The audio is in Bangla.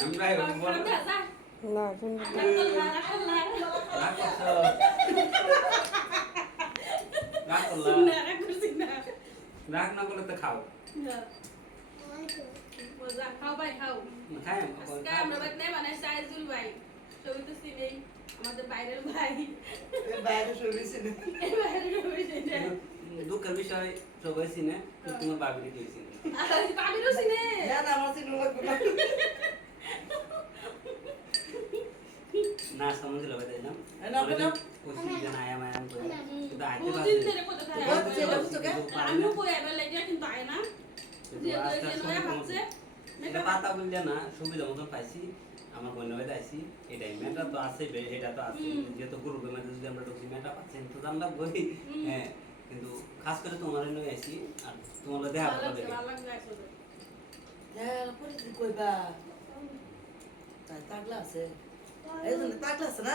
আমরা বল না শুনবি রাগ করছো রাগ করলা রাগ না করলে তো খাও খাও ভাই খাও খাই আজকে আমরা বাড়িতে বানাইছি আইজুল ভাই ছবি তো সিনেই আমাদের বাইরের ভাই বাইরে শুরু ছিল এই বাইরের ছবি সিনে দুঃখের বিষয় সবাই চিনে কিন্তু তোমার বাবিকে কেউ চিনে বাবিরও সিনে না না আমার ছিল লাগবে না না সমঝ লবে দিলাম না না কোশিশ জানায় আমি করে কিন্তু আইতে বহুদিন ধরে কথা পারি আমি কই আইবার লাগিয়া কিন্তু আয় না যে যে নয়া ভাবছে এটা পাতা বললে না সুবিধা মতন পাইছি আমার বন্য হয়ে আইছি এটাই মেটা তো আছে এটা তো আছে যেহেতু গ্রুপে মধ্যে যদি আমরা ঢুকছি মেটা পাচ্ছেন তো জানলা বই হ্যাঁ কিন্তু খাস করে তোমার নিয়ে আইছি আর তোমার দেখা হবে ভালো লাগছে আইছো হ্যাঁ পরে কি কইবা তাই তাগলা আছে এই জন্য তাগলা আছে না